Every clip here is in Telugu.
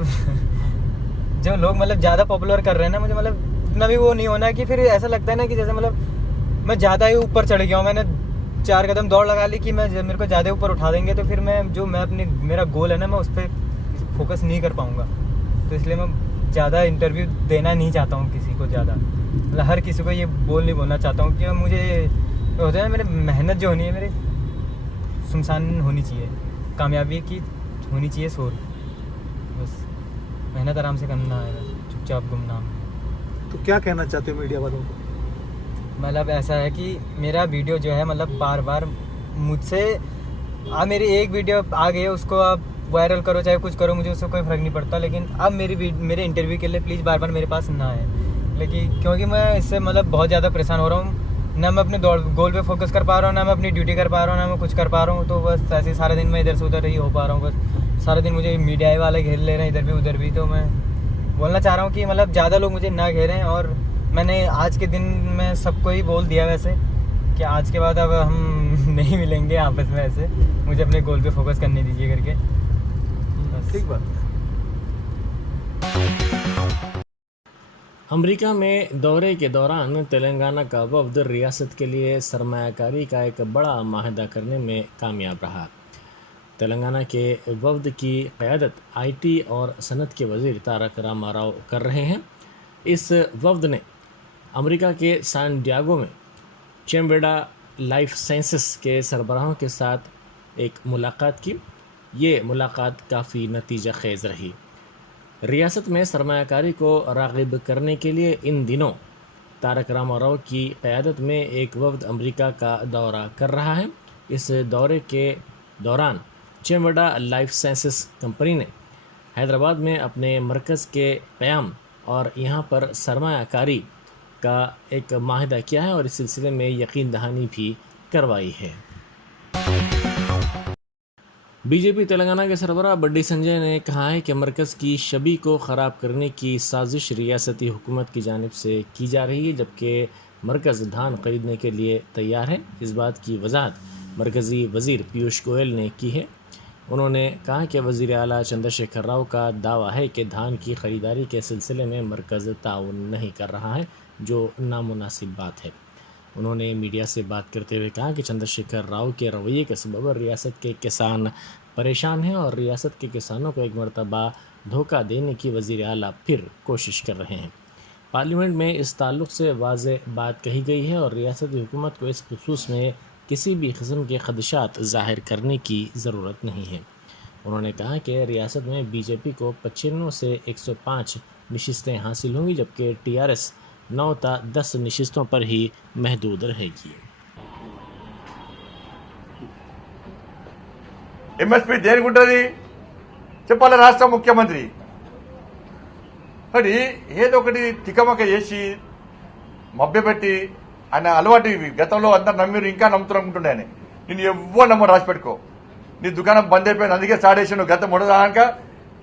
मतलब जो लोग मतलब ज़्यादा पॉपुलर कर रहे हैं ना, मुझे मतलब इतना भी वो नहीं होना कि फिर ऐसा लगता है ना कि जैसे मतलब मैं ज़्यादा ही ऊपर चढ़ गया हूँ, मैंने 4 कदम दौड़ लगा ली कि मैं मेरे को ज़्यादा ऊपर उठा देंगे तो फिर मैं अपनी मेरा गोल है ना, मैं उस पर फोकस नहीं कर पाऊँगा। तो इसलिए मैं ज़्यादा इंटरव्यू देना नहीं चाहता हूँ किसी को ज़्यादा, मतलब हर किसी को ये नहीं बोलना चाहता हूँ कि मुझे होता है ना, मेरी मेहनत जो होनी है मेरी सुनसान होनी चाहिए, कामयाबी की होनी चाहिए शोर, बस मेहनत आराम से करना है, चुपचाप गुमनाम। तो क्या कहना चाहते हो मीडिया वालों को? मतलब ऐसा है कि मेरा वीडियो जो है मतलब बार बार मुझसे आप मेरी एक वीडियो आ गई है उसको आप वायरल करो चाहे कुछ करो, मुझे उससे कोई फ़र्क नहीं पड़ता, लेकिन अब मेरे इंटरव्यू के लिए प्लीज़ बार बार मेरे पास ना आए, लेकिन क्योंकि मैं इससे मतलब बहुत ज़्यादा परेशान हो रहा हूँ, ना मैं अपने गोल पे फोकस कर पा रहा हूँ, ना मैं अपनी ड्यूटी कर पा रहा हूँ, ना मैं कुछ कर पा रहा हूँ। तो बस ऐसे ही सारा दिन मैं इधर से उधर ही हो पा रहा हूँ, बस सारा दिन मुझे मीडिया वाले घेर ले रहे हैं इधर भी उधर भी। तो मैं बोलना चाह रहा हूँ कि मतलब ज़्यादा लोग मुझे ना घेरें, और मैंने आज के दिन में सबको ही बोल दिया वैसे कि आज के बाद अब हम नहीं मिलेंगे आपस में, ऐसे मुझे अपने गोल पे फोकस करने दीजिए करके, बस। ठीक बात है। अमेरिका में दौरे के दौरान तेलंगाना का वफ्द रियासत के लिए सरमायाकारी का एक बड़ा माहदा करने में कामयाब रहा। तेलंगाना के वफ्द की क़यादत आईटी और सनत के वज़ीर तारक रामाराव कर रहे हैं। इस वफ्द ने अमेरिका के सैन डिएगो में चेम्बेडा लाइफ साइंसेस के सरबराहों के साथ एक मुलाकात की। ये मुलाकात काफ़ी नतीजा खेज़ रही। रियासत में सरमायाकारी को राग़िब करने के लिए इन दिनों तारक रामाराव की क़यादत में एक वफ्द अमेरिका का दौरा कर रहा है। इस दौरे के दौरान चेम्बेडा लाइफ साइंसेस कंपनी ने हैदराबाद में अपने मरकज़ के क़याम और यहाँ पर सरमायाकारी का एक माहिदा किया है और इस सिलसिले में यकीन दहानी भी करवाई है। बीजेपी तेलंगाना के सरबराह बड्डी संजय ने कहा है कि मरकज़ की छवि को ख़राब करने की साजिश रियासती हुकूमत की जानिब से की जा रही है, जबकि मरकज़ धान ख़रीदने के लिए तैयार है। इस बात की वजाहत मरकज़ी वज़ीर पीयूष गोयल ने की है। उन्होंने कहा कि वज़ीर आला चंद्रशेखर राव का दावा है कि धान की ख़रीदारी के सिलसिले में मरकज़ ताउन नहीं कर रहा है, जो नामुनासिब बात है। उन्होंने मीडिया से बात करते हुए कहा कि चंद्रशेखर राव के रवैये के सबब रियासत के किसान परेशान हैं और रियासत के किसानों को एक मरतबा धोखा देने की वज़ीर आला फिर कोशिश कर रहे हैं। पार्लियामेंट में इस ताल्लुक़ से वाज़ेह बात कही गई है और रियासती हुकूमत को इस खुसूस में किसी भी किस्म के खदशात ज़ाहिर करने की ज़रूरत नहीं है। उन्होंने कहा कि रियासत में बीजेपी को 95 से 105 नशिस्तें हासिल होंगी, जबकि टीआरएस 9 ता 10 नशिस्तों पर ही महदूद रहेगी। ఎంఎస్పీ దేనికి ఉంటుంది చెప్పాలి రాష్ట్ర ముఖ్యమంత్రి. మరి ఏదో ఒకటి తికమక చేసి మభ్యపెట్టి ఆయన అలవాటు ఇవి గతంలో అందరు నమ్మిరు, ఇంకా నమ్ముతున్నట్టుండే ఆయన. నేను ఎవ్వరు నమ్మరు, రాసి పెట్టుకో. నీ దుకాణం బంద్ అయిపోయింది, అందుకే స్టార్ట్ చేసిండు. గత మొదదాక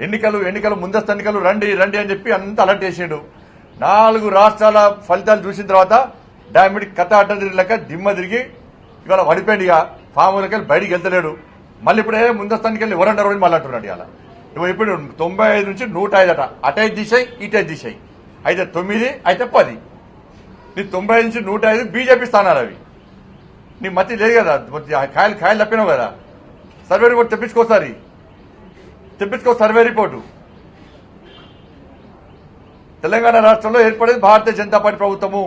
ఎన్నికలు ముందస్తు ఎన్నికలు రండి రండి అని చెప్పి అంత అలర్ట్ చేసిండు. 4 రాష్ట్రాల ఫలితాలు చూసిన తర్వాత డామిడ్ కథ అడ్డ లెక్క దిమ్మ తిరిగి ఇవాళ పడిపోయింది. ఇక ఫామ్ హౌస్కి వెళ్ళి బయటికి వెళ్తలేడు. మళ్ళీ ఇప్పుడే ముందస్తానికి వెళ్ళి ఎవరంటారు అని మళ్ళీ అంటున్నాడు. ఇలా నువ్వు ఇప్పుడు 95 నుంచి 105 అట, అటైదు దిశాయి ఇటైదు దిశాయి, అయితే 9 అయితే 10. నీ 95 నుంచి 105 బీజేపీ స్థానాలు అవి. నీ మతి లేదు కదా, కాయలు తప్పినావు కదా. సర్వే రిపోర్ట్ తెప్పించుకో సర్వే రిపోర్టు. తెలంగాణ రాష్ట్రంలో ఏర్పడేది భారతీయ జనతా పార్టీ ప్రభుత్వము.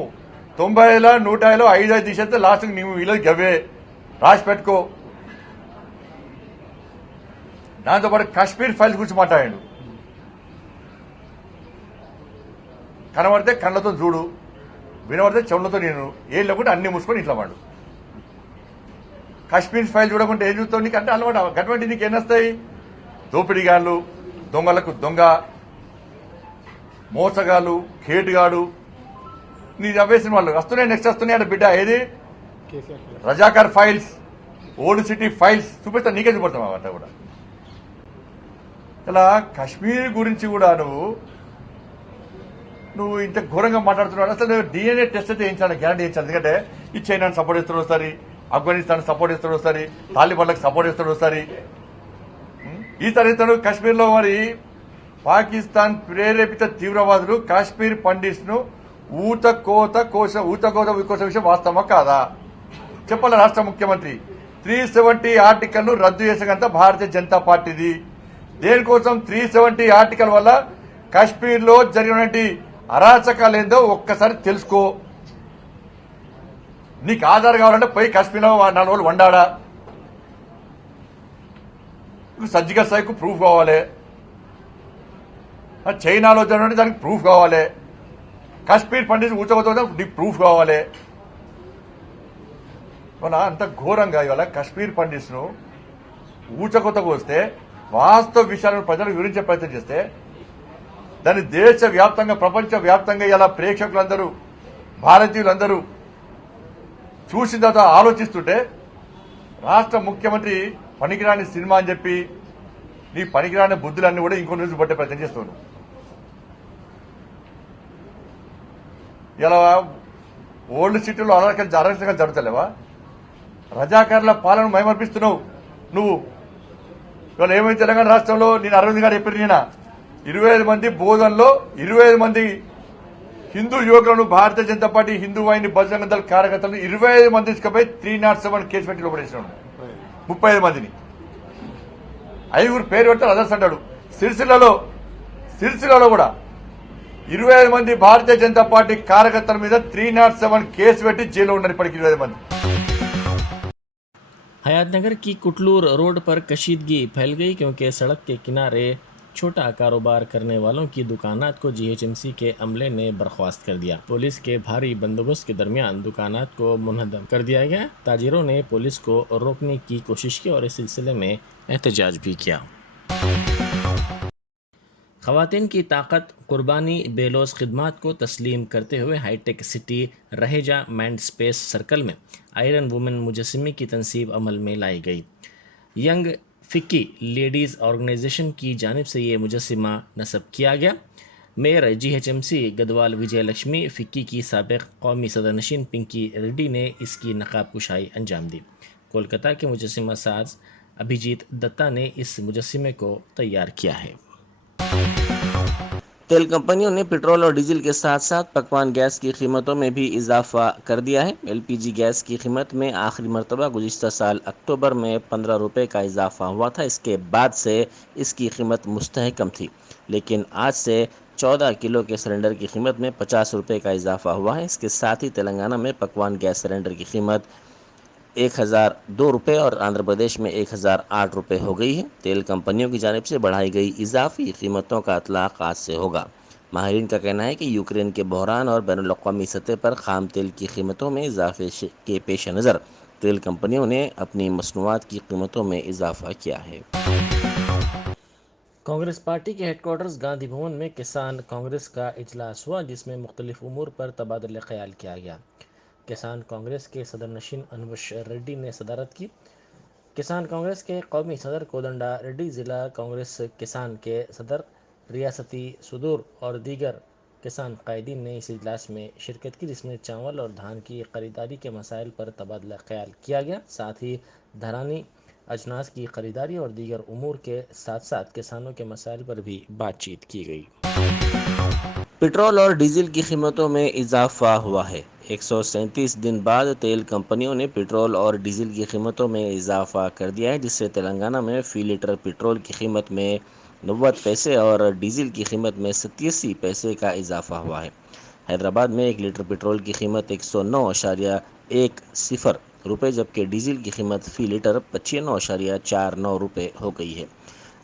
90లో 105లో 5 దిశతో లాస్ట్ నువ్వు ఇలా గవే రాసి పెట్టుకో. దాంతోపాటు కాశ్మీర్ ఫైల్స్ గురించి మాట్లాడాడు. కనబడితే కళ్ళతో చూడు, వినబడితే చెవులతో నేను ఏం లేకుంటే అన్ని మూసుకొని ఇట్లా వాడు. కాశ్మీర్ ఫైల్ చూడకుంటే ఏం చూస్తావు? నీకు అంటే అలవాటు. అటువంటి నీకు ఎన్నొస్తాయి? దోపిడీగాళ్ళు, దొంగలకు దొంగ, మోసగాళ్ళు, కేటుగాడు, నీ అవేసిన వాళ్ళు వస్తున్నాయి. నెక్స్ట్ వస్తున్నాయి అంటే బిడ్డ ఏది Razakar files, old city files చూపిస్తా, నీకే చూపడతాం అవంతా కూడా. ఇలా కాశ్మీర్ గురించి కూడా నువ్వు ఇంత ఘోరంగా మాట్లాడుతున్నాడు. అసలు డిఎన్ఏ టెస్ట్ అయితే చేయించాలి, గ్యారంటీ చేయించాలి. ఎందుకంటే ఈ చైనాను సపోర్ట్ చేస్తాడు ఒకసారి, ఆఫ్ఘనిస్తాన్ సపోర్ట్ చేస్తాడు ఒకసారి, తాలిబాన్లకు సపోర్ట్ చేస్తాడు ఒకసారి. ఈసారి ఇతను కాశ్మీర్లో మరి పాకిస్తాన్ ప్రేరేపిత తీవ్రవాదులు కాశ్మీర్ పండిట్స్ ను ఊతకోత కోసం విషయం వాస్తవమా కాదా చెప్పాలి రాష్ట్ర ముఖ్యమంత్రి. 370 ఆర్టికల్ ను రద్దు చేసేంత భారతీయ జనతా పార్టీది. దేనికోసం 370 ఆర్టికల్ వల్ల కాశ్మీర్ లో జరిగినటువంటి అరాచకాలు ఏందో ఒక్కసారి తెలుసుకో. నీకు ఆధార్ కావాలంటే పోయి కాశ్మీర్లో 4 రోజులు వండాడా, సర్జికల్ స్ట్రైక్ ప్రూఫ్ కావాలి, చైనాలో జరిగినట్టు దానికి ప్రూఫ్ కావాలి, కాశ్మీర్ పండిట్స్ ఊచకోత నీకు ప్రూఫ్ కావాలి. మన అంత ఘోరంగా ఇవాళ కాశ్మీర్ పండిట్స్ ను ఊచకొత్తకు వస్తే వాస్తవ విషయాలను ప్రజలకు వివరించే ప్రయత్నం చేస్తే దాన్ని దేశ వ్యాప్తంగా ప్రపంచ వ్యాప్తంగా ఇలా ప్రేక్షకులందరూ భారతీయులందరూ చూసిన తర్వాత ఆలోచిస్తుంటే రాష్ట్ర ముఖ్యమంత్రి పనికిరాని సినిమా అని చెప్పి నీ పనికిరాని బుద్ధులన్నీ కూడా ఇంకో రోజు పట్టే ప్రయత్నం చేస్తున్నాడు. ఇలా ఓల్డ్ సిటీలో అరాచకాలు జరుగుతలేవా? రజాకారుల పాలన మైమర్పిస్తున్నావు నువ్వు. ఇవాళ ఏమైంది తెలంగాణ రాష్ట్రంలో, నేను అరవింద్ గారు చెప్పారు, నేను 25 మంది బోధనలో 25 మంది హిందూ యువకులను భారతీయ జనతా పార్టీ హిందూ వాహిని బజరంగ దళ కార్యకర్తలను 25 మంది తీసుకుపోయి 307 కేసు పెట్టి లోపడేసినాడు. 35 మందిని 5 పేరు పెడతారు అదర్స్ అంటాడు. సిరిసిల్లలో కూడా 25 మంది భారతీయ జనతా పార్టీ కార్యకర్తల మీద 307 కేసు పెట్టి జైల్లో ఉన్నారు ఇప్పటికి 25 మంది. हयातनगर की कुटलूर रोड पर कशीदगी फैल गई क्योंकि सड़क के किनारे छोटा कारोबार करने वालों की दुकानात को जीएचएमसी के अमले ने बर्खास्त कर दिया। पुलिस के भारी बंदोबस्त के दरमियान दुकानात को मुनहदम कर दिया गया। ताजिरों ने पुलिस को रोकने की कोशिश की और इस सिलसिले में एहतजाज भी किया। ख़वातीन की ताकत कुर्बानी बेलोस खिदमात को तस्लीम करते हुए hitech city Raheja mind space circle में आयरन वुमेन मुजस्समे की तनसीब अमल में लाई गई। यंग फ़िक्की लेडीज़ ऑर्गेनाइजेशन की जानिब से ये मुजस्समा नस्ब किया गया। मेयर जीएचएमसी गदवाल विजय लक्ष्मी फ़िक्की की साबिक़ कौमी सदरनशीन पिंकी रेड्डी ने इसकी नकाब कुशाई अंजाम दी। कोलकाता के मुजस्समा साज अभिजीत दत्ता ने इस मुजस्समे को तैयार किया है। तेल कंपनियों ने पेट्रोल और डीजल के साथ साथ पकवान गैस की कीमतों में भी इजाफा कर दिया है। एलपीजी गैस की कीमत में आखिरी मरतबा गुज़िश्ता साल अक्टूबर में 15 रुपये का इजाफा हुआ था। इसके बाद से इसकी कीमत मुस्तहकम थी, लेकिन आज से 14 किलो के सिलेंडर की कीमत में 50 रुपये का इजाफा हुआ है। इसके साथ ही तेलंगाना में पकवान गैस सिलेंडर की कीमत 1002 रुपये और आंध्र प्रदेश में 1008 रुपये हो गई है। तेल कंपनियों की जानिब से बढ़ाई गई इजाफी कीमतों का इतलाक़ आज से होगा। माहिरीन का कहना है कि यूक्रेन के बहरान और बैनुल-अक़वामी सतह पर खाम तेल की कीमतों में इजाफे के पेश नज़र तेल कंपनियों ने अपनी मसनूआत की कीमतों में इजाफा किया है। कांग्रेस पार्टी के हेडक्वार्टर्स गांधी भवन में किसान कांग्रेस का इजलास हुआ, जिसमें मुख्तलिफ उमूर पर तबादला ख्याल किया गया। किसान कांग्रेस के सदरनशीन अनवश रेड्डी ने सदारत की। किसान कांग्रेस के कौमी सदर कोदंडा रेड्डी, ज़िला कांग्रेस किसान के सदर, रियासती सदूर और दीगर किसान कायदीन ने इस इजलास में शिरकत की, जिसमें चावल और धान की ख़रीदारी के मसाइल पर तबादला ख्याल किया गया। साथ ही धारानी अजनास की ख़रीदारी और दीगर उमूर के साथ साथ किसानों के मसाइल पर भी बातचीत की गई। पेट्रोल और डीजल की कीमतों में इजाफा हुआ है। 137 दिन बाद तेल कंपनियों ने पेट्रोल और डीजल की कीमतों में इजाफा कर दिया है, जिससे तेलंगाना में फ़ी लीटर पेट्रोल की कीमत में 90 पैसे और डीजल की कीमत में 87 पैसे का इजाफा हुआ है। हैदराबाद में 1 लीटर पेट्रोल की कीमत 109.10 रुपये जबकि डीजल की कीमत फ़ी लीटर 95.49 रुपये हो गई है।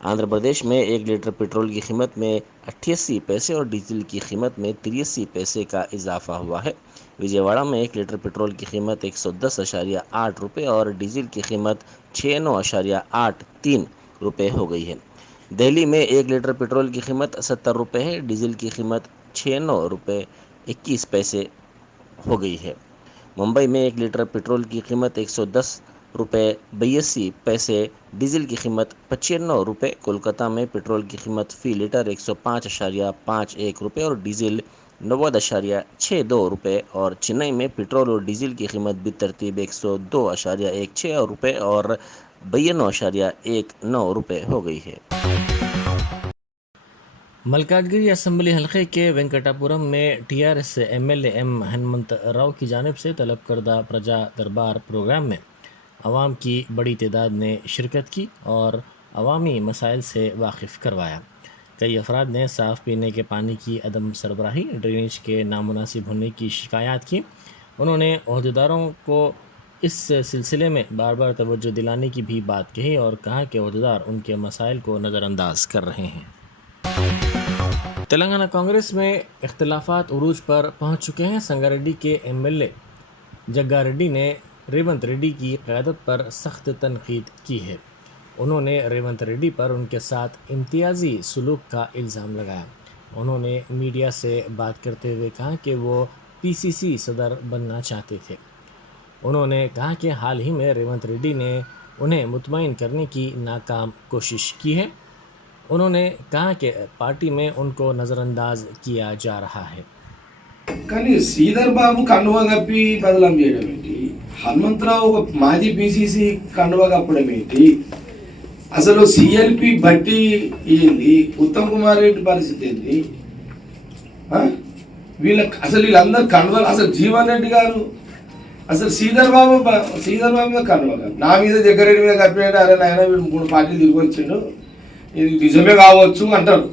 आंध्र प्रदेश में 1 लीटर पेट्रोल की कीमत में 88 पैसे और डीजल की कीमत में 83 पैसे का इजाफा हुआ है। विजयवाड़ा में 1 लीटर पेट्रोल की कीमत 110.8 रुपये और डीजल की कीमत 69.83 रुपये हो गई है। दिल्ली में 1 लीटर पेट्रोल की कीमत 70 रुपये है, डीजल की कीमत 96 रुपये 21 पैसे हो गई है। मुंबई में 1 लीटर पेट्रोल की कीमत 110 रुपये 82 पैसे, डीजल की कीमत 95 रुपये। कोलकाता में पेट्रोल की कीमत फ़ी लीटर 105.51 रुपये और डीजल 90.62 रुपये और चेन्नई में पेट्रोल और डीजल की कीमत बितरतीब 102.16 रुपये और 92.19 रुपये हो गई है। मलकाजगिरी असम्बली हलके के वेंकटापुरम में TRS MLA M Hanumanth Rao की जानिब से तलब करदा प्रजा दरबार प्रोग्राम में आवाम की बड़ी तादाद ने शिरकत की और अवामी मसाइल से वाकिफ़ करवाया। कई अफराद ने साफ़ पीने के पानी की अदम सरबराही, ड्रेनेज के नामुनासिब होने की शिकायत की। उन्होंने अहदेदारों को इस सिलसिले में बार बार तवज्जो दिलाने की भी बात कही और कहा कि अहदेदार उनके मसाइल को नज़रअंदाज कर रहे हैं। तेलंगाना कांग्रेस में इख्तिलाफात उरूज पर पहुंच चुके हैं। संगारेड्डी के एमएलए जग्गा रेड्डी ने रेवंत रेड्डी की क़यादत पर सख्त तनकीद की है। उन्होंने रेवंत रेड्डी पर उनके साथ इम्तियाजी सलूक का इल्ज़ाम लगाया। उन्होंने मीडिया से बात करते हुए कहा कि वो पीसीसी सदर बनना चाहते थे। उन्होंने कहा कि हाल ही में रेवंत रेड्डी ने उन्हें मुतमईन करने की नाकाम कोशिश की है। उन्होंने कहा कि पार्टी में उनको नज़रअंदाज किया जा रहा है। కానీ శ్రీధర్ బాబు కండువా కప్పి బదలాం చేయడం ఏంటి, హనుమంతరావు మాజీ పిసిసి కండువా కప్పడం ఏంటి, అసలు సిఎల్పి బట్టి ఏంది, ఉత్తమ్ కుమార్ రెడ్డి పరిస్థితి ఏంది, వీళ్ళందరూ కండువా, అసలు జీవన్ రెడ్డి గారు అసలు శ్రీధర్ బాబు మీద కండువా కప్పి నా మీద జగ్గారెడ్డి మీద కప్పినట్టు, అరే నాయన వీడు 3 పార్టీలు తిరిగి వచ్చిండు, ఇది నిజమే కావచ్చు అంటారు.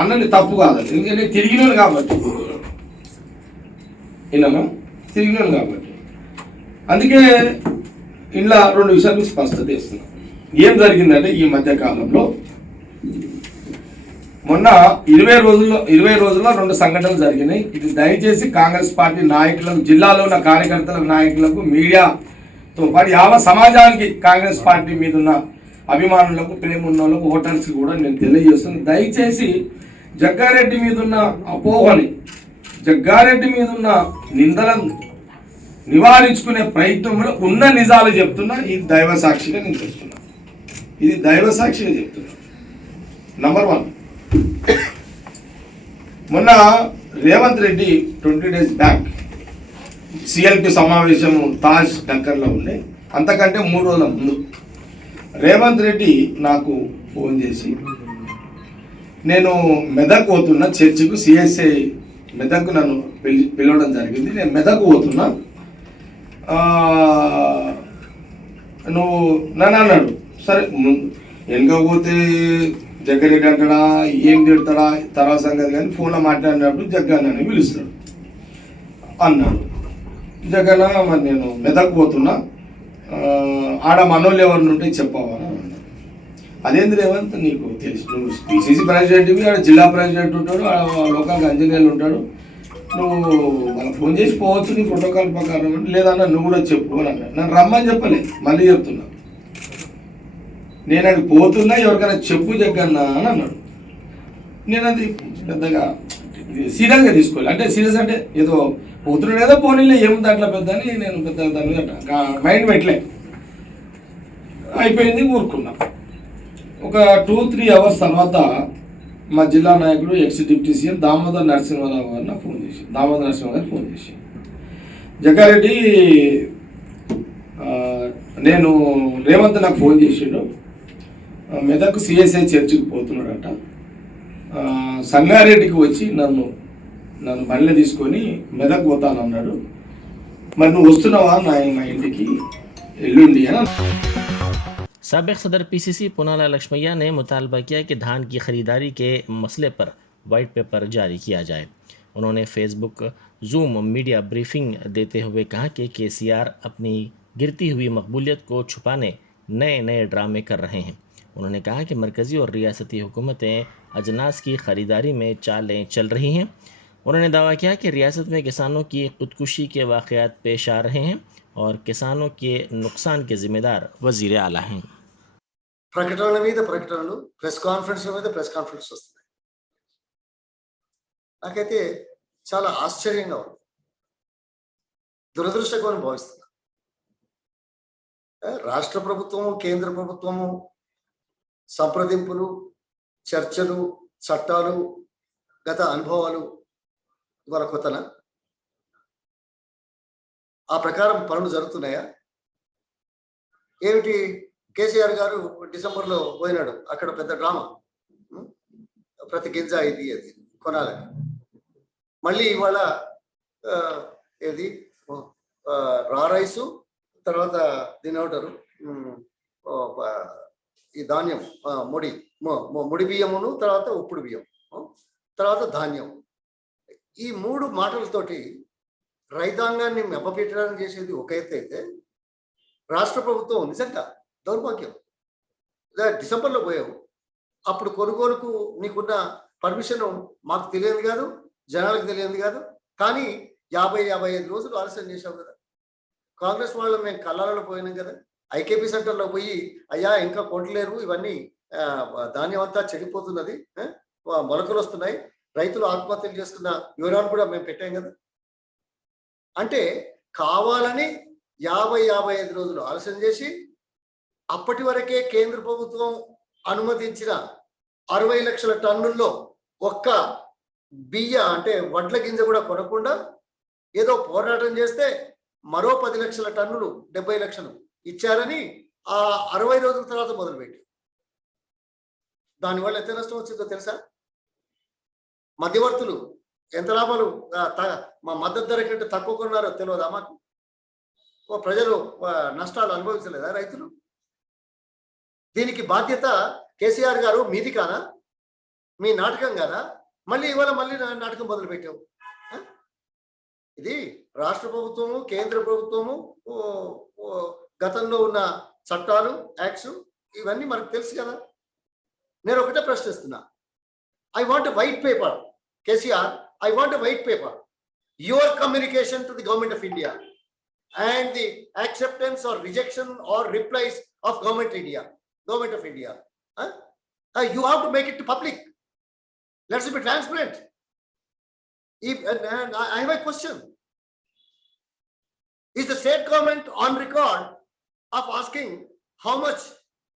అన్నది తప్పు కాదు, ఎందుకంటే తిరిగినాను కాబట్టి, విన్నామా, తిరిగినాను కాబట్టి. అందుకే ఇలా 2 విషయాలు మీకు స్పష్టత ఇస్తున్నాం. ఏం జరిగిందంటే ఈ మధ్య కాలంలో మొన్న 20 రోజుల్లో 2 సంఘటనలు జరిగినాయి. ఇది దయచేసి కాంగ్రెస్ పార్టీ నాయకులకు, జిల్లాలో ఉన్న కార్యకర్తలకు, నాయకులకు, మీడియాతో పాటు యావత్ సమాజానికి కాంగ్రెస్ పార్టీ మీద ఉన్న అభిమానులకు, ప్రేమ ఉన్న వాళ్ళకు, ఓటర్స్ కూడా నేను తెలియజేస్తున్నాను. దయచేసి జగ్గారెడ్డి మీద ఉన్న అపోహని, జగ్గారెడ్డి మీద ఉన్న నిందలను నివారించుకునే ప్రయత్నంలో ఉన్న నిజాలు చెప్తున్నా. ఇది దైవ సాక్షిగా నేను చెప్తున్నా, ఇది దైవ సాక్షిగా చెప్తున్నా. నంబర్ 1, మొన్న Revanth Reddy 20 days back CLP సమావేశం తాజ్ దగ్గరలో ఉండే, అంతకంటే 3 రోజుల ముందు రేవంత్ రెడ్డి నాకు ఫోన్ చేసి, నేను మెదక్ పోతున్నా చర్చికు, సిఎస్ఐ మెదక్ నన్ను పిలవడం జరిగింది, నేను మెదక్ పోతున్నా, నువ్వు నన్ను అన్నాడు. సరే, వెనుక పోతే జగ్గారెడ్డి అంటాడా, ఏం తిడతాడా తర్వాత సంగతి, కానీ ఫోన్లో మాట్లాడినప్పుడు జగ్గానని పిలుస్తాడు అన్నాడు. జగన్ మరి నేను మెదక్ పోతున్నా, ఆడ మనోళ్ళు ఎవరిని ఉంటే చెప్పవా అన్నాడు. అదేంది రేవంత్, నీకు తెలుసు, నువ్వు పిసిసి ప్రెసిడెంట్వి, ఆడ జిల్లా ప్రెసిడెంట్ ఉంటాడు, లోకల్ ఇంజనీర్లు ఉంటాడు, నువ్వు వాళ్ళకి ఫోన్ చేసి పోవచ్చు నీ ప్రోటోకాల్ ప్రకారం అంటే, లేదన్నా నువ్వు కూడా చెప్పు అని అన్నాడు. నన్ను రమ్మని చెప్పలే, మళ్ళీ చెప్తున్నా, నేను అది పోతున్నా, ఎవరికైనా చెప్పు జగ్గన్నా అని అన్నాడు. నేను అది పెద్దగా సీరియస్గా తీసుకోవాలి, అంటే సీరియస్ అంటే ఏదో పోతున్నాడు ఏదో పోనీలే ఏముంది అట్లా పెద్ద అని నేను పెద్ద దాని మీద మైండ్ పెట్టలే. అయిపోయింది, ఊరుకున్నా. ఒక 2-3 అవర్స్ తర్వాత మా జిల్లా నాయకుడు ex deputy CM Damodar Narasimharao garu నాకు ఫోన్ చేసి, దామోదర్ నరసింహ గారు ఫోన్ చేసి, జగ్గారెడ్డి నేను రేవంత్ నాకు ఫోన్ చేసిండు, మెదక్ సిఎస్ఐ చర్చికి పోతున్నాడట, సంగారెడ్డికి వచ్చి నన్ను బండ్లు తీసుకొని మెదక్ పోతానన్నాడు, మరి నువ్వు వస్తున్నావా మా ఇంటికి ఎల్లుండి అని. साबिक़ सदर पीसीसी पुनाला लक्ष्मैया ने मुतालबा किया कि धान की खरीदारी के मसले पर वाइट पेपर जारी किया जाए। उन्होंने फेसबुक जूम मीडिया ब्रीफिंग देते हुए कहा कि केसीआर अपनी गिरती हुई मकबूलियत को छुपाने नए नए ड्रामे कर रहे हैं। उन्होंने कहा कि मरकज़ी और रियासती हुकूमतें अजनास की ख़रीदारी में चालें चल रही हैं। उन्होंने दावा किया कि रियासत में किसानों की खुदकुशी के वाक़यात पेश आ रहे हैं और किसानों के नुकसान के ज़िम्मेदार वज़ीर आला हैं। ప్రకటనల మీద ప్రకటనలు, ప్రెస్ కాన్ఫరెన్స్ల మీద ప్రెస్ కాన్ఫరెన్స్ వస్తున్నాయి. నాకైతే చాలా ఆశ్చర్యంగా ఉంది, దురదృష్టకరం భావిస్తున్నా. రాష్ట్ర ప్రభుత్వము, కేంద్ర ప్రభుత్వము సంప్రదింపులు, చర్చలు, చట్టాలు, గత అనుభవాలు ఇవాళ కొత్తనా? ఆ ప్రకారం పనులు జరుగుతున్నాయా? ఏమిటి, కేసీఆర్ గారు డిసెంబర్లో పోయినాడు, అక్కడ పెద్ద డ్రామా, ప్రతి గింజ ఇది అది కొనాలని. మళ్ళీ ఇవాళ ఆ, ఏది రా రైసు, తర్వాత దీని ఏమంటారు ఓ, ఈ ధాన్యం ముడి బియ్యమును, తర్వాత ఉప్పుడు బియ్యం, తర్వాత ధాన్యం. ఈ 3 మాటలతోటి రైతాంగాన్ని మెప్పపెట్టడానికి చేసేది ఒక ఎత్తు అయితే, రాష్ట్ర ప్రభుత్వం నిజంగా దౌర్భాగ్యం. డిసెంబర్లో పోయావు, అప్పుడు కొనుగోలుకు నీకున్న పర్మిషన్ మాకు తెలియదు కాదు, జనాలకు తెలియదు కాదు, కానీ 50-55 రోజులు ఆలస్యం చేశావు కదా. కాంగ్రెస్ వాళ్ళు మేము కళ్ళాలలో పోయినాం కదా, ఐకేపీ సెంటర్లో పోయి అయ్యా ఇంకా కొనలేరు, ఇవన్నీ ధాన్యం అంతా చెడిపోతున్నది, మొలకలు వస్తున్నాయి, రైతులు ఆత్మహత్యలు చేస్తున్న వివరాలు కూడా మేము పెట్టాం కదా. అంటే కావాలని 50-55 రోజులు ఆలస్యం చేసి అప్పటి వరకే కేంద్ర ప్రభుత్వం అనుమతించిన 60 లక్షల టన్నుల్లో ఒక్క బియ్య అంటే వడ్ల గింజ కూడా కొనకుండా ఏదో పోరాటం చేస్తే మరో 10 లక్షల టన్నులు 70 లక్షలు ఇచ్చారని ఆ 60 రోజుల తర్వాత మొదలుపెట్టి, దానివల్ల ఎంత నష్టం వచ్చిందో తెలుసా? మధ్యవర్తులు ఎంత లాభాలు మా మద్దతు ధర కంటే తక్కువ కొన్నారో తెలియదా మాకు? ప్రజలు నష్టాలు అనుభవించలేదా రైతులు? దీనికి బాధ్యత కేసీఆర్ గారు మీది కాదా? మీ నాటకం కాదా? మళ్ళీ నాటకం మొదలు పెట్టావు. ఇది రాష్ట్ర ప్రభుత్వము, కేంద్ర ప్రభుత్వము, గతంలో ఉన్న చట్టాలు, యాక్ట్స్ ఇవన్నీ మనకు తెలుసు కదా. నేను ఒకటే ప్రశ్నిస్తున్నా, I want a white paper. KCR, I want a white paper. Your communication to the government of India and the acceptance or rejection or replies of government of India. You have to make it to public. Let's be transparent. And I have a question. Is the state government on record of asking how much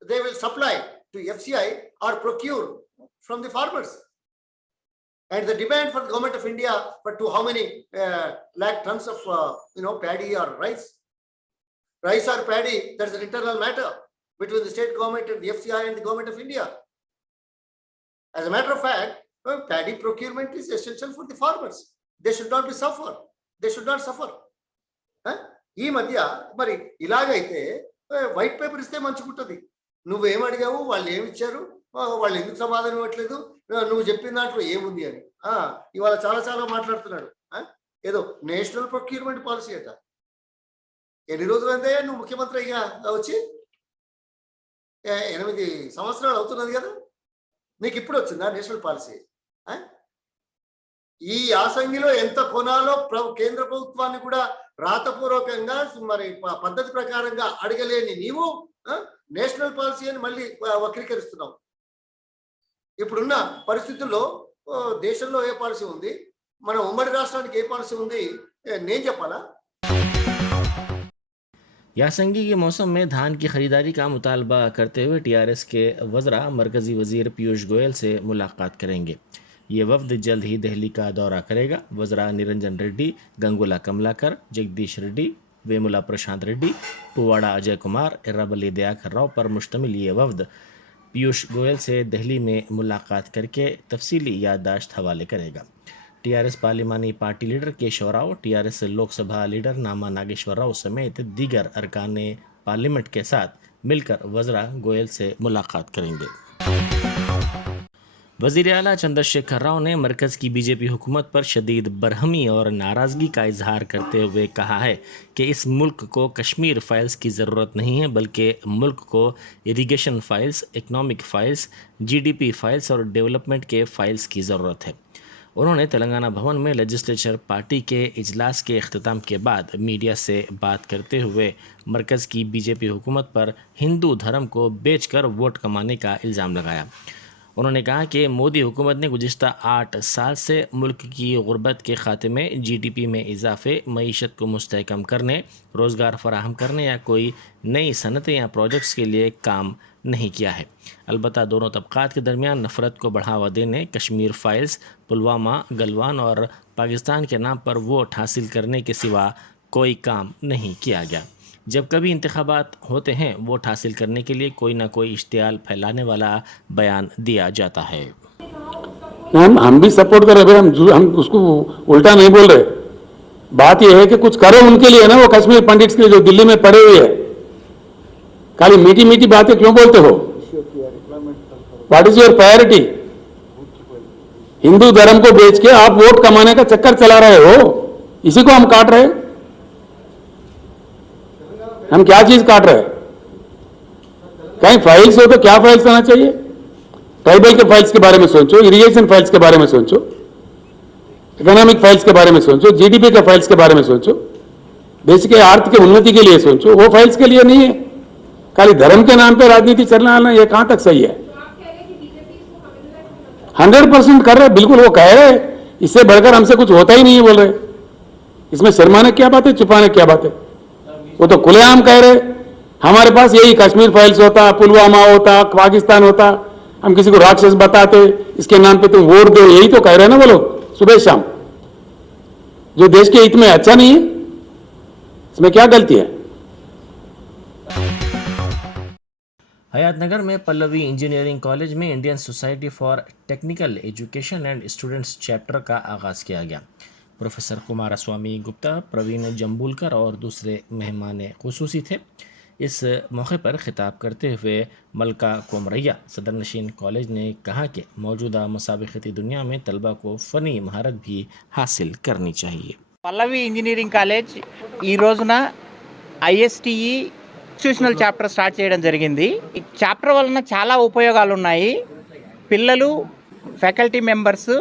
they will supply to FCI or procure from the farmers? And the demand for the government of India for to how many lakh tons of paddy or rice or paddy, that's an internal matter between the state government and the FCI and the government of India. As a matter of fact, paddy procurement is essential for the farmers. They should not suffer. ఈ మధ్య మరి ఇలాగైతే వైట్ పేపర్ ఇస్తే మంచిగుంటుంది. నువ్వేం అడిగావు, వాళ్ళు ఏమి ఇచ్చారు, వాళ్ళు ఎందుకు సమాధానం ఇవ్వట్లేదు, నువ్వు చెప్పిన దాంట్లో ఏముంది అని ఇవాళ చాలా మాట్లాడుతున్నాడు. ఏదో నేషనల్ ప్రొక్యూర్మెంట్ పాలసీ అట. ఎన్ని రోజులైతే నువ్వు ముఖ్యమంత్రి అయ్యా వచ్చి? 8 సంవత్సరాలు అవుతున్నది కదా, నీకు ఇప్పుడు వచ్చిందా నేషనల్ పాలసీ? ఈ యాసంగిలో ఎంత కొనాలో కేంద్ర ప్రభుత్వాన్ని కూడా రాతపూర్వకంగా మరి పద్ధతి ప్రకారంగా అడగలేని నీవు నేషనల్ పాలసీ అని మళ్ళీ వక్రీకరిస్తున్నావు. ఇప్పుడున్న పరిస్థితుల్లో దేశంలో ఏ పాలసీ ఉంది, మన ఉమ్మడి రాష్ట్రానికి ఏ పాలసీ ఉంది నేను చెప్పాలా? यासंगी के मौसम में धान की खरीदारी का मुतालबा करते हुए टीआरएस के वज़रा मरकज़ी वज़ीर पीयूष गोयल से मुलाकात करेंगे। ये वफ्द जल्द ही दिल्ली का दौरा करेगा। वज़रा निरंजन रेड्डी, गंगुला कमलाकर, जगदीश रेड्डी, वेमुला प्रशांत रेड्डी, पुवाड़ा अजय कुमार, एर्राबल्ली दयाकर राव पर मुश्तमिल ये वफ्द पीयूष गोयल से दिल्ली में मुलाकात करके तफसीली याददाश्त हवाले करेगा। टीआरएस पार्लिमानी party leader Keshav Rao, TRS Lok Sabha leader Nama Nageswara Rao समेत दीगर अरकान पार्लियामेंट के साथ मिलकर वज़रा गोयल से मुलाकात करेंगे। वज़ीर आला चंद्रशेखर राव ने मरकज़ की बीजेपी हुकूमत पर शदीद बरहमी और नाराज़गी का इजहार करते हुए कहा है कि इस मुल्क को कश्मीर फाइल्स की ज़रूरत नहीं है, बल्कि मुल्क को irrigation files, economic files, GDP files और डेवलपमेंट के फाइल्स की ज़रूरत है। उन्होंने तेलंगाना भवन में लेजिस्लेचर पार्टी के इजलास के अख्ताम के बाद मीडिया से बात करते हुए मरकज़ की बीजेपी हुकूमत पर हिंदू धर्म को बेचकर वोट कमाने का इल्ज़ाम लगाया। उन्होंने कहा कि मोदी हुकूमत ने गुज़िश्ता 8 साल से मुल्क की गुर्बत के ख़ात्मे, जीडीपी में इजाफे, मईशत को मुस्तहकम करने, रोज़गार फराहम करने या कोई नई सनतें या प्रोजेक्ट्स के लिए काम नहीं किया है। अलबत्ता दोनों तबक़ात के दरमियान नफ़रत को बढ़ावा देने, कश्मीर फाइल्स, पुलवामा, गलवान और पाकिस्तान के नाम पर वोट हासिल करने के सिवा कोई काम नहीं किया गया। जब कभी इंतखाबात होते हैं, वोट हासिल करने के लिए कोई ना कोई इश्तियाल फैलाने वाला बयान दिया जाता है। हम भी सपोर्ट कर रहे हैं, हम उसको उल्टा नहीं बोल रहे। बात यह है कि कुछ करो उनके लिए ना, वो कश्मीर पंडित्स के लिए जो दिल्ली में पड़े हुए हैं। खाली मीठी मीठी बातें क्यों बोलते हो? What is your priority? Hindu धर्म को बेच के आप वोट कमाने का चक्कर चला रहे हो, इसी को हम काट रहे हैं। हम क्या चीज काट रहे हैं? कहीं फाइल्स हो तो क्या फाइल्स आना चाहिए? ट्राइबल के फाइल्स के बारे में सोचो, इरिगेशन फाइल्स के बारे में सोचो, इकोनॉमिक फाइल्स के बारे में सोचो, जीडीपी के फाइल्स के बारे में सोचो, देश के आर्थिक उन्नति के लिए सोचो। वो फाइल्स के लिए नहीं है। खाली धर्म के नाम पे राजनीति चलना आना, ये कहां तक सही है? 100% कर रहे, बिल्कुल वो कह रहे, इससे बढ़कर हमसे कुछ होता ही नहीं है बोल रहे। इसमें शर्माने क्या बात है, छुपाने क्या बात है? वो तो खुलेआम कह रहे। हमारे पास यही कश्मीर फाइल्स होता, पुलवामा होता, पाकिस्तान होता, हम किसी को राक्षस बताते, इसके नाम पे तुम वोट दो, यही तो कह रहे हैं ना वो लोग सुबह शाम। जो देश के हित में अच्छा नहीं है, इसमें क्या गलती है? हयातनगर में पल्लवी इंजीनियरिंग कॉलेज में Indian society for technical education and students chapter का आगाज़ किया गया। प्रोफेसर कुमारस्वामी गुप्ता, प्रवीण जम्बूलकर और दूसरे मेहमान खुसूसी थे। इस मौके पर खिताब करते हुए मलका कोमरैया सदर नशीन कॉलेज ने कहा कि मौजूदा मुसाबिकती दुनिया में तलबा को फ़नी महारत भी हासिल करनी चाहिए। పల్లవి ఇంజనీరింగ్ కాలేజ్ ఈ రోజున ఐఎస్టిఈ ఇన్స్టిట్యూషనల్ చాప్టర్ స్టార్ట్ చేయడం జరిగింది. ఈ చాప్టర్ వలన చాలా ఉపయోగాలు ఉన్నాయి. పిల్లలు, ఫ్యాకల్టీ మెంబర్స్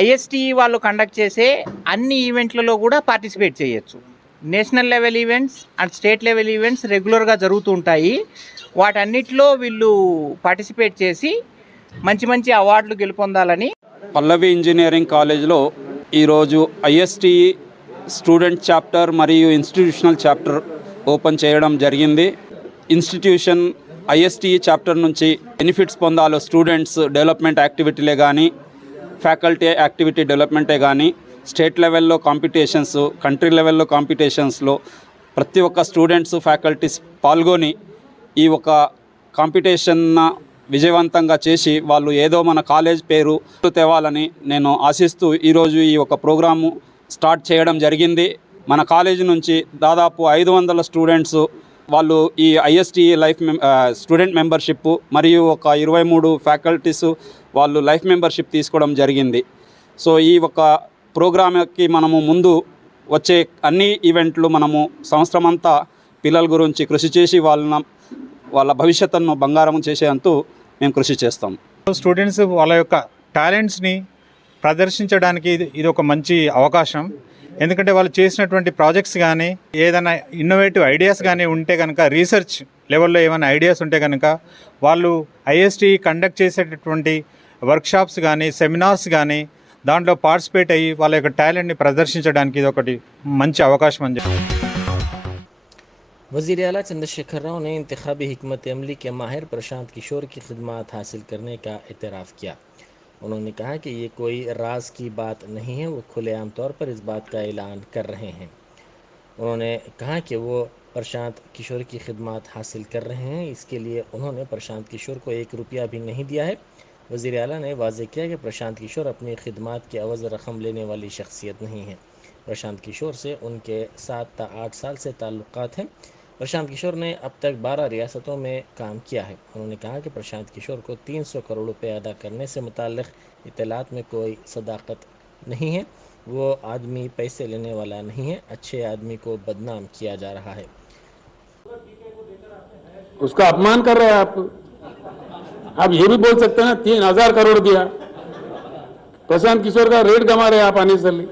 ఐఎస్టిఈ వాళ్ళు కండక్ట్ చేసే అన్ని ఈవెంట్లలో కూడా పార్టిసిపేట్ చేయొచ్చు. National level events and state level events రెగ్యులర్గా జరుగుతూ ఉంటాయి. వాటన్నిటిలో వీళ్ళు పార్టిసిపేట్ చేసి మంచి మంచి అవార్డులు గెలుపొందాలని పల్లవి ఇంజనీరింగ్ కాలేజ్లో ఈరోజు ఐఎస్టిఈ స్టూడెంట్ చాప్టర్ మరియు ఇన్స్టిట్యూషనల్ చాప్టర్ ఓపెన్ చేయడం జరిగింది. ఇన్స్టిట్యూషన్ ఐఎస్టిఈ చాప్టర్ నుంచి బెనిఫిట్స్ పొందాలో స్టూడెంట్స్ డెవలప్మెంట్ యాక్టివిటీలే కానీ, ఫ్యాకల్టీ యాక్టివిటీ డెవలప్మెంటే కానీ, స్టేట్ లెవెల్లో కాంపిటీషన్స్, కంట్రీ లెవెల్లో కాంపిటీషన్స్లో ప్రతి ఒక్క స్టూడెంట్స్, ఫ్యాకల్టీస్ పాల్గొని ఈ ఒక కాంపిటీషన్ విజయవంతంగా చేసి వాళ్ళు ఏదో మన కాలేజ్ పేరు తేవాలని నేను ఆశిస్తూ ఈరోజు ఈ ఒక ప్రోగ్రాము స్టార్ట్ చేయడం జరిగింది. మన కాలేజీ నుంచి దాదాపు 500 స్టూడెంట్స్ వాళ్ళు ఈ ఐఎస్టిఈ స్టూడెంట్ మెంబర్షిప్ మరియు ఒక 23 ఫ్యాకల్టీస్ వాళ్ళు లైఫ్ మెంబర్షిప్ తీసుకోవడం జరిగింది. సో ఈ ఒక ప్రోగ్రామ్కి మనము ముందు వచ్చే అన్ని ఈవెంట్లు మనము సంవత్సరం అంతా పిల్లల గురించి కృషి చేసి వాళ్ళ భవిష్యత్తును బంగారం చేసేందుకు మేము కృషి చేస్తాం. స్టూడెంట్స్ వాళ్ళ యొక్క టాలెంట్స్ని ప్రదర్శించడానికి ఇది ఒక మంచి అవకాశం. ఎందుకంటే వాళ్ళు చేసినటువంటి ప్రాజెక్ట్స్ కానీ, ఏదైనా ఇన్నోవేటివ్ ఐడియాస్ కానీ ఉంటే కనుక, రీసెర్చ్ లెవెల్లో ఏమైనా ఐడియాస్ ఉంటే కనుక వాళ్ళు ఐఎస్టీ కండక్ట్ చేసేటటువంటి వర్క్షాప్స్ కానీ, సెమినార్స్ కానీ దాంట్లో పార్టిసిపేట్ అయ్యి వాళ్ళ యొక్క టాలెంట్ని ప్రదర్శించడానికి ఇది ఒకటి మంచి అవకాశం అని చెప్పి. वज़ीर आला चंद्रशेखर राव ने इंतखाबी हिकमत अमली के माहिर प्रशांत किशोर की खिदमत हासिल करने का एतराफ़ किया। उन्होंने कहा कि ये कोई राज की बात नहीं है, वो खुलेआम तौर पर इस बात का ऐलान कर रहे हैं। उन्होंने कहा कि वो प्रशांत किशोर की खिदमत हासिल कर रहे हैं, इसके लिए उन्होंने प्रशांत किशोर को 1 रुपया भी नहीं दिया है। वज़ीर आला ने वाज़ेह किया कि प्रशांत किशोर अपनी खिदमत के अवज़ रकम लेने वाली शख्सियत नहीं है। प्रशांत किशोर से उनके 7 से 8 साल से ताल्लुक़ात हैं। प्रशांत किशोर ने अब तक 12 रियासतों में काम किया है। उन्होंने कहा कि प्रशांत किशोर को 300 करोड़ रुपये अदा करने से मुताल्लिक़ इत्तलात में कोई सदाकत नहीं है। वो आदमी पैसे लेने वाला नहीं है, अच्छे आदमी को बदनाम किया जा रहा है। उसका अपमान कर रहे हैं आप ये भी बोल सकते हैं ना 3000 करोड़ दिया। प्रशांत किशोर का रेट गंवा रहे हैं आप अननेसेसरली।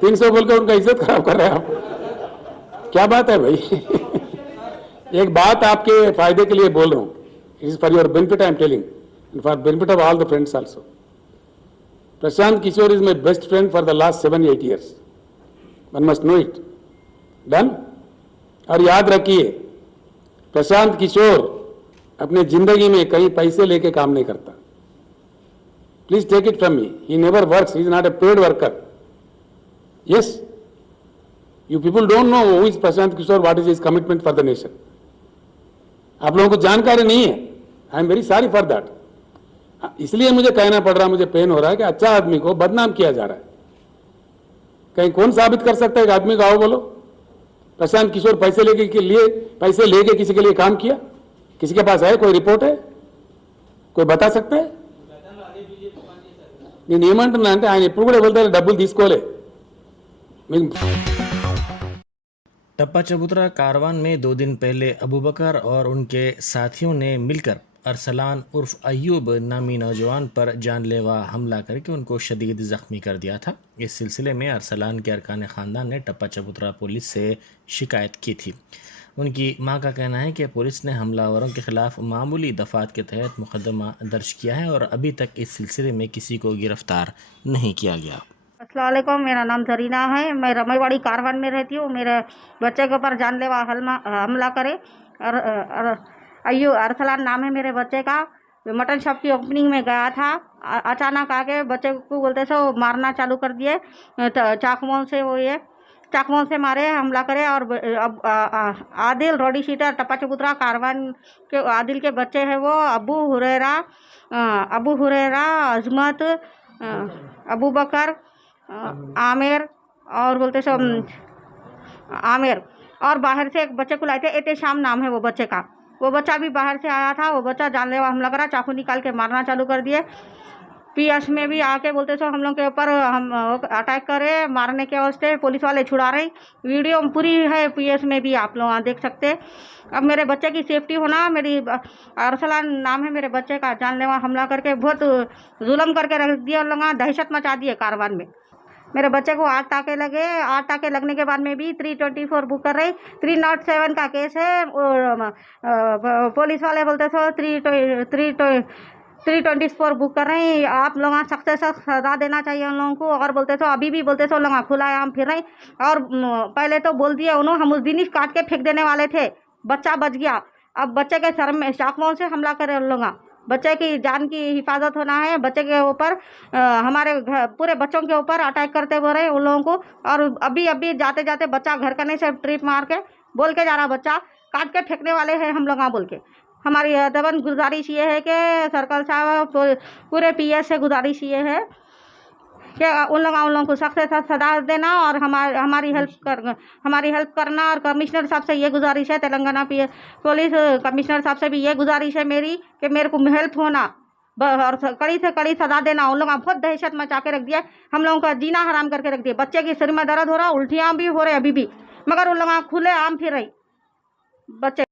300 बोल के उनका इज्जत खराब कर रहे हैं आप। क्या बात है भाई? एक बात आपके फायदे के लिए बोल रहा हूं, it is for your benefit I am telling, for benefit of all the friends also. Prashant Kishor is my best friend for the last 7-8 years. One must know it. Done. और याद रखिए, प्रशांत किशोर अपने जिंदगी में कहीं पैसे लेके काम नहीं करता। Please take it from me, he never works, he is not a paid worker. Yes, you people don't know who is Prashant Kishor, what is his commitment for the nation. आप लोगों को जानकारी नहीं है. I am very sorry for that. इसलिए मुझे कहना पड़ रहा, मुझे पेन हो रहा है कि अच्छा आदमी को बदनाम किया जा रहा है। कहीं कौन साबित कर सकता है कि आदमी का आओ बोलो? प्रशांत किशोर पैसे लेके किसी के लिए काम किया? किसी के पास है कोई रिपोर्ट है? कोई बता सकता है? నేను ఏమంటున్నా అంటే ఆయన ఎప్పుడు కూడా వెళ్తారు డబ్బులు తీసుకోలే. टप्पा चबूतरा कारवान में 2 दिन पहले अबू बकर और उनके साथियों ने मिलकर अरसलान उर्फ अयूब नामी नौजवान पर जानलेवा हमला करके उनको शदीद ज़ख्मी कर दिया था। इस सिलसिले में अरसलान के अरकान ख़ानदान ने टप्पा चबूतरा पुलिस से शिकायत की थी। उनकी मां का कहना है कि पुलिस ने हमलावरों के खिलाफ मामूली दफात के तहत मुकदमा दर्ज किया है और अभी तक इस सिलसिले में किसी को गिरफ्तार नहीं किया गया। अस्सलाम वालेकुम, मेरा नाम जरीना है। मैं रमईवाड़ी कारवान में रहती हूँ। मेरे बच्चे के ऊपर जानलेवा हमला करे और अरसलान नाम है मेरे बच्चे का। मटन शॉप की ओपनिंग में गया था, अचानक आके बच्चे को बोलते से वो मारना चालू कर दिए। चाकुओं से वो ये चाकुओं से मारे, हमला करे। और अब आदिल रोडी शीटर टप्पा चबूतरा कारवान के आदिल के बच्चे हैं वो अबू हुरैरा, अजमत, अबू बकर, आमिर और बोलते सो आमिर और बाहर से एक बच्चे को लाए थे। एहतेशाम नाम है वो बच्चे का। वो बच्चा भी बाहर से आया था। वो बच्चा जानलेवा हमला करा, चाकू निकाल के मारना चालू कर दिए। पीएस में भी आके बोलते सो हम लोग के ऊपर हम अटैक करे, मारने के वास्ते पुलिस वाले छुड़ा रहे। वीडियो पूरी है पीएस में भी, आप लोग देख सकते। अब मेरे बच्चे की सेफ्टी होना, मेरी अरसलान नाम है मेरे बच्चे का, जानलेवा हमला करके बहुत जुल्म करके रख दिया। लोग दहशत मचा दिए कारवान में। मेरे बच्चे को 8 टाके लगे। 8 टाके लगने के बाद में भी 324 बुक कर रही। 307 का केस है। पुलिस वाले बोलते सो 324 बुक कर रहे हैं। आप लोग सख्त से सख्त सजा देना चाहिए उन लोगों को। और बोलते सो अभी भी बोलते सो लोग खुलाआम फिर रहे। और पहले तो बोल दिए उन्होंने, हम उस दिन ही काट के फेंक देने वाले थे, बच्चा बच गया। अब बच्चे के सर में चाकुओं से हमला करे उन लोग। बच्चे की जान की हिफाजत होना है। बच्चे के ऊपर हमारे पूरे बच्चों के ऊपर अटैक करते हुए रहे उन लोगों को। और अभी जाते जाते बच्चा घर करने से ट्रिप मार के बोल के जा रहा, बच्चा काट के फेंकने वाले हैं हम लोग बोल के। हमारी दबन गुजारिश ये है कि सर्कल साहब पूरे पीएस से गुजारिश ये है कि उन लोगों को सख्त से सख्त सजा देना और हमारी हेल्प करना। और कमिश्नर साहब से ये गुजारिश है, तेलंगाना पुलिस कमिश्नर साहब से भी ये गुजारिश है मेरी कि मेरे को हेल्प होना और कड़ी से कड़ी सजा देना। उन लोगों बहुत दहशत मचा के रख दिया, हम लोगों का जीना हराम करके रख दिया। बच्चे की सिर में दर्द हो रहा, उल्टियाँ भी हो रहे अभी भी, मगर उन लोग खुले आम फिर रही बच्चे।